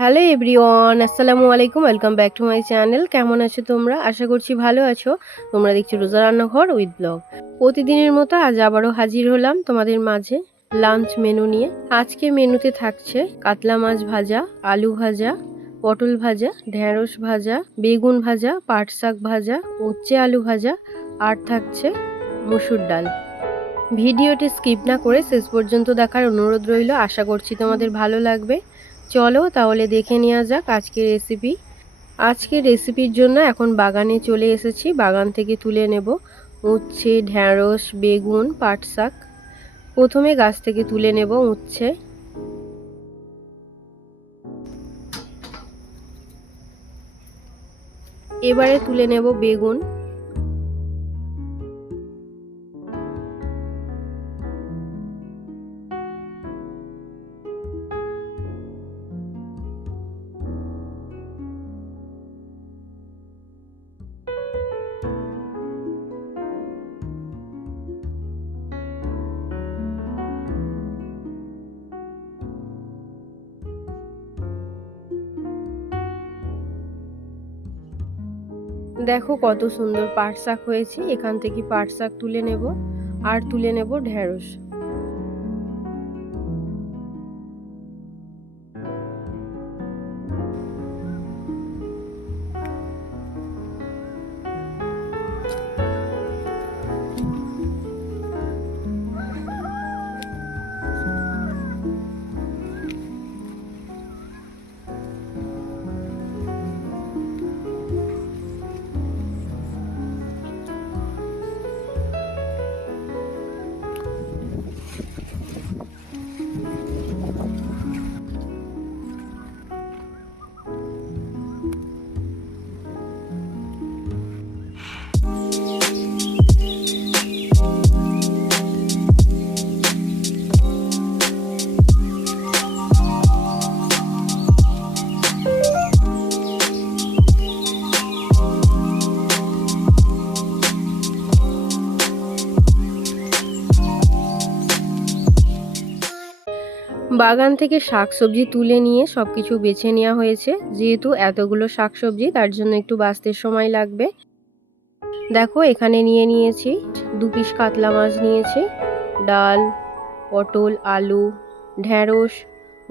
Hello everyone, আসসালামু আলাইকুম। Welcome back to my channel. কেমন আছো তোমরা? আশা করছি ভালো আছো। তোমরা দেখছো রোজা রান্নাঘর উইথ ব্লগ। প্রতিদিনের মতো আজ আবারও হাজির হলাম তোমাদের মাঝে লাঞ্চ মেনু নিয়ে। আজকে মেনুতে থাকছে কাতলা মাছ ভাজা, আলু ভাজা, পটল ভাজা, ঢেঁড়স ভাজা, বেগুন ভাজা, পাট শাক ভাজা, উচ্ছে আলু ভাজা আর থাকছে মসুর ডাল। ভিডিওটি স্কিপ না করে শেষ পর্যন্ত দেখার অনুরোধ রইল। আশা করছি তোমাদের ভালো লাগবে। চলো তাহলে দেখে নেওয়া যাক আজকের রেসিপি। আজকের রেসিপির জন্য এখন বাগানে চলে এসেছি। বাগান থেকে তুলে নেব উচ্ছে, ঢেঁড়স, বেগুন, পাট শাক। প্রথমে গাছ থেকে তুলে নেব উচ্ছে। এবারে তুলে নেব বেগুন। দেখো কত সুন্দর পাট শাক হয়েছে। এখান থেকে পাট শাক তুলে নেব আর তুলে নেব ঢেঁড়স। বাগান থেকে শাকসবজি তুলে নিয়ে সবকিছু বেছে নেওয়া হয়েছে। যেহেতু এতগুলো শাকসবজি তার জন্য একটু বাছতে সময় লাগবে। দেখো এখানে নিয়ে নিয়েছি 2 পিস কাতলা মাছ নিয়েছি, ডাল, পটল, আলু, ঢেঁড়স,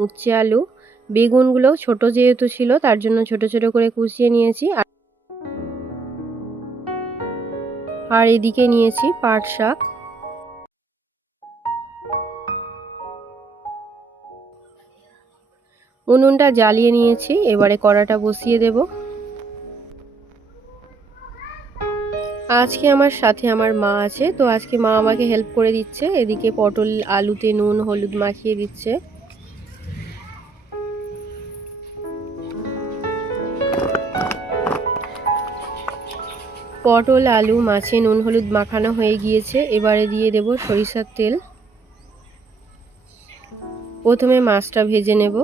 উচ্ছে আলু, বেগুনগুলো ছোট যেহেতু ছিল তার জন্য ছোট ছোট করে কুচিয়ে নিয়েছি। আর এদিকে নিয়েছি পাট শাক। উনুনটা জ্বালিয়ে নিয়েছি, এবারে কড়াটা বসিয়ে দেব। আজকে আমার সাথে আমার মা আছে, তো আজকে মা আমাকে হেল্প করে দিচ্ছে। এদিকে পটল আলুতে নুন হলুদ মাখিয়ে দিচ্ছে। পটল আলু মাছে নুন হলুদ মাখানো হয়ে গিয়েছে। এবারে দিয়ে দেব সরিষার তেল। প্রথমে মাছটা ভেজে নেব।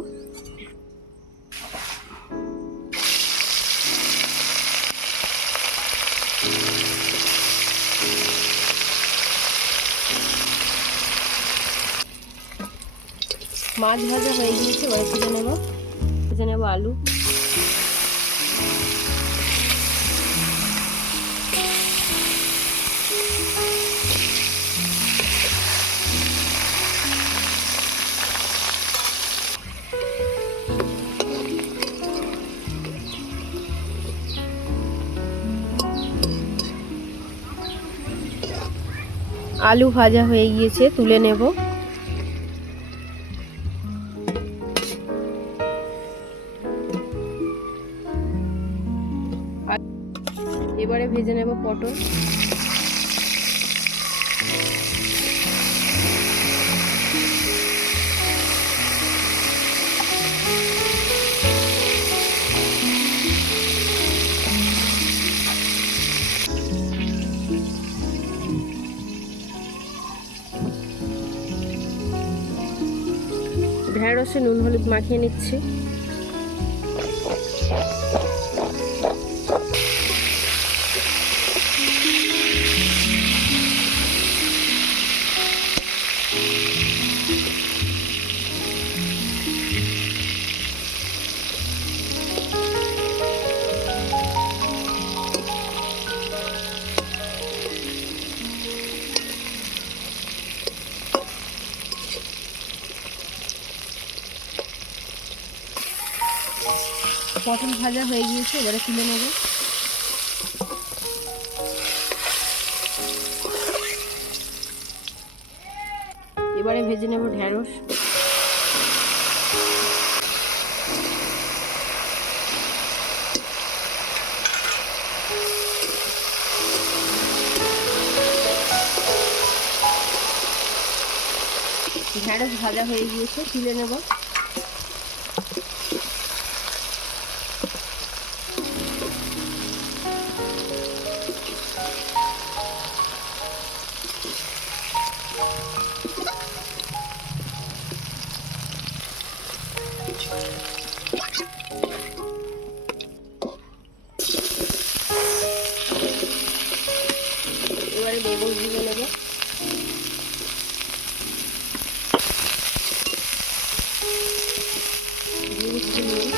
মাছ ভাজা হয়ে গিয়েছে, এবারে ভেজে নেব আলু। আলু ভাজা হয়ে গিয়েছে, তুলে নেব। এবারে ভেজে নেব পটল। ঢেঁড়সে নুন হলুদ মাখিয়ে নিচ্ছি। পটল ভাজা হয়ে গিয়েছে, এবারে তুলে নেব। এবারে ভেজে নেব ঢেঁড়স। ঢেঁড়স ভাজা হয়ে গিয়েছে, তুলে নেব। এবারে বেগুন ভেজে নেব। দিয়ে দিচ্ছি নুন,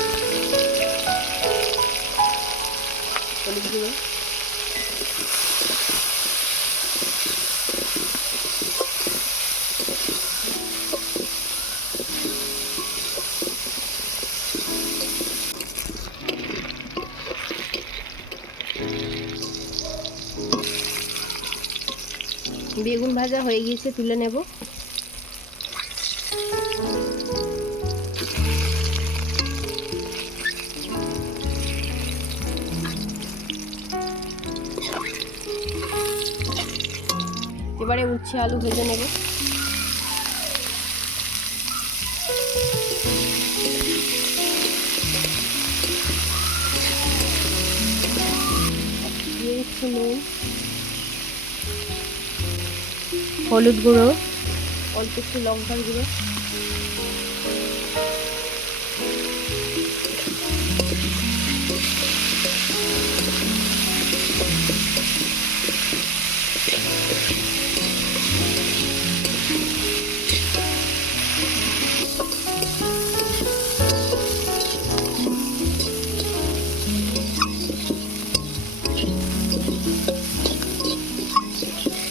হলুদ গুঁড়ো, বেগুন ভাজা হয়ে গিয়েছে, তুলে নেব। এবারে উচ্ছে আলু ভেজে নেব। দিয়ে দিচ্ছি নুন, হলুদ গুঁড়ো, অল্প একটু লঙ্কার গুঁড়ো,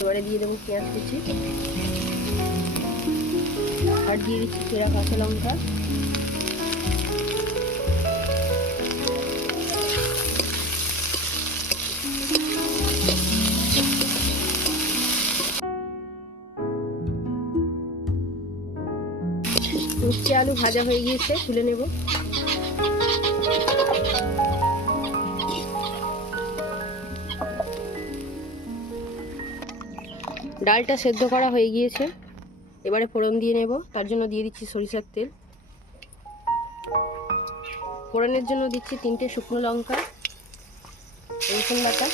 এবারে দিয়ে দেবো পেঁয়াজ কুচি, আর দিয়ে দিচ্ছি চেরা কাঁচা লঙ্কা। উচ্ছে আলু ভাজা হয়ে গিয়েছে, তুলে নেব। ডালটা সেদ্ধ করা হয়ে গিয়েছে, এবারে ফোড়ন দিয়ে নেব। তার জন্য দিয়ে দিচ্ছি সরিষার তেল। ফোড়নের জন্য দিচ্ছি 3টে শুকনো লঙ্কা, রসুন বাটা,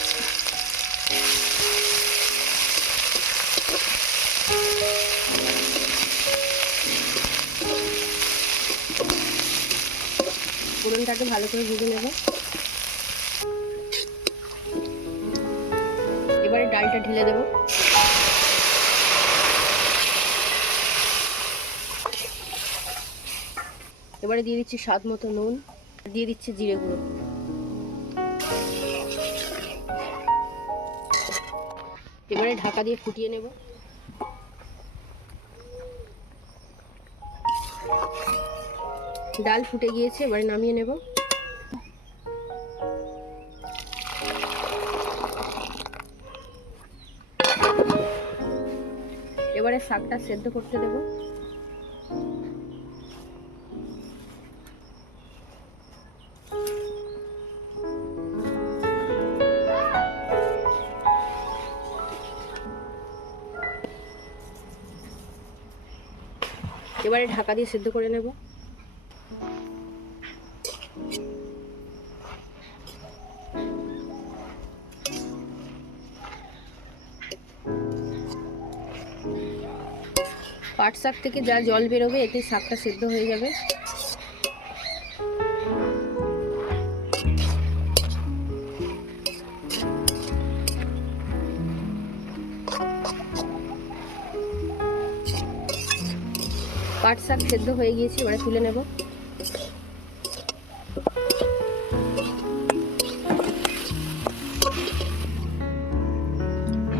ফোড়নটাকে ভালো করে ভেজে নেব। এবারে ডালটা ঢেলে দেব। এবারে দিয়ে দিচ্ছি স্বাদ মতো নুন, দিয়ে দিচ্ছি জিরে গুঁড়ো। এবারে ঢাকা দিয়ে ফুটিয়ে নেব। ডাল ফুটে গিয়েছে, এবারে নামিয়ে নেব। এবারে শাকটা সেদ্ধ করতে দেব। এবারে ঢাকা দিয়ে সেদ্ধ করে নেব। পাট শাক থেকে যা জল বেরোবে এতে শাকটা সেদ্ধ হয়ে যাবে। পাট শাক সেদ্ধ হয়ে গিয়েছে, এবারে তুলে নেব।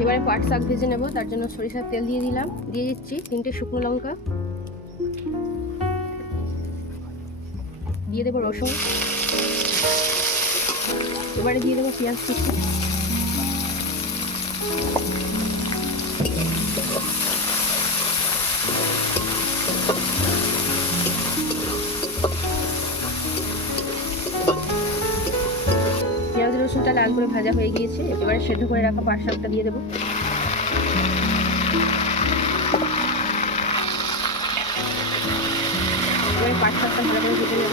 এবারে পাট শাক ভেজে নেব। তার জন্য সরিষার তেল দিয়ে দিলাম, দিয়ে দিচ্ছি 3টে শুকনো লঙ্কা, দিয়ে দেবো রসুন, এবারে দিয়ে দেবো পেঁয়াজ কুচি, পেঁয়াজ রসুনটা লাল করে ভাজা হয়ে গিয়েছে। এবারে সেদ্ধ করে রাখা পাট শাকটা দিয়ে দেবো। এবারে পাট শাকটা ভালো করে ভেজে নেব।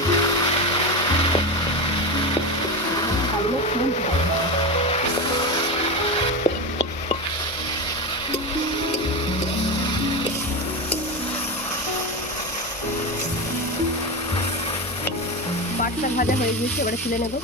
পাটটা ভাজা হয়ে গিয়েছে, এবারে তুলে নেব।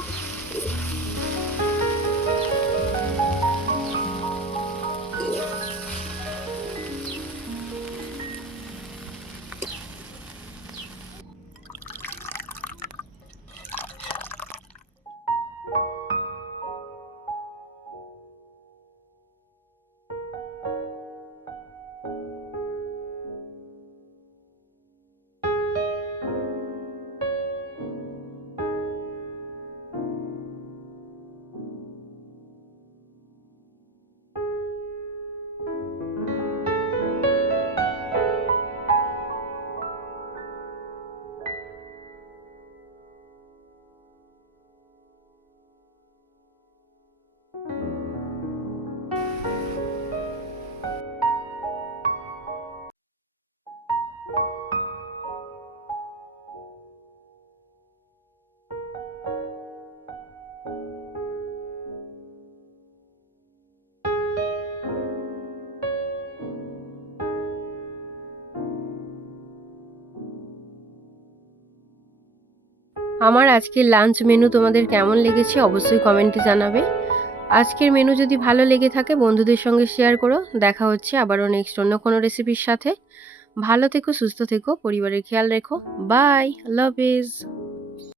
আমার আজকের লাঞ্চ মেনু তোমাদের কেমন লেগেছে অবশ্যই কমেন্টে জানাবে। আজকের মেনু যদি ভালো লেগে থাকে বন্ধুদের সঙ্গে শেয়ার করো। দেখা হচ্ছে আবারও নেক্সট অন্য কোনো রেসিপির সাথে। ভালো থেকো, সুস্থ থেকো, পরিবারের খেয়াল রেখো। বাই, আল্লাহ হাফেজ।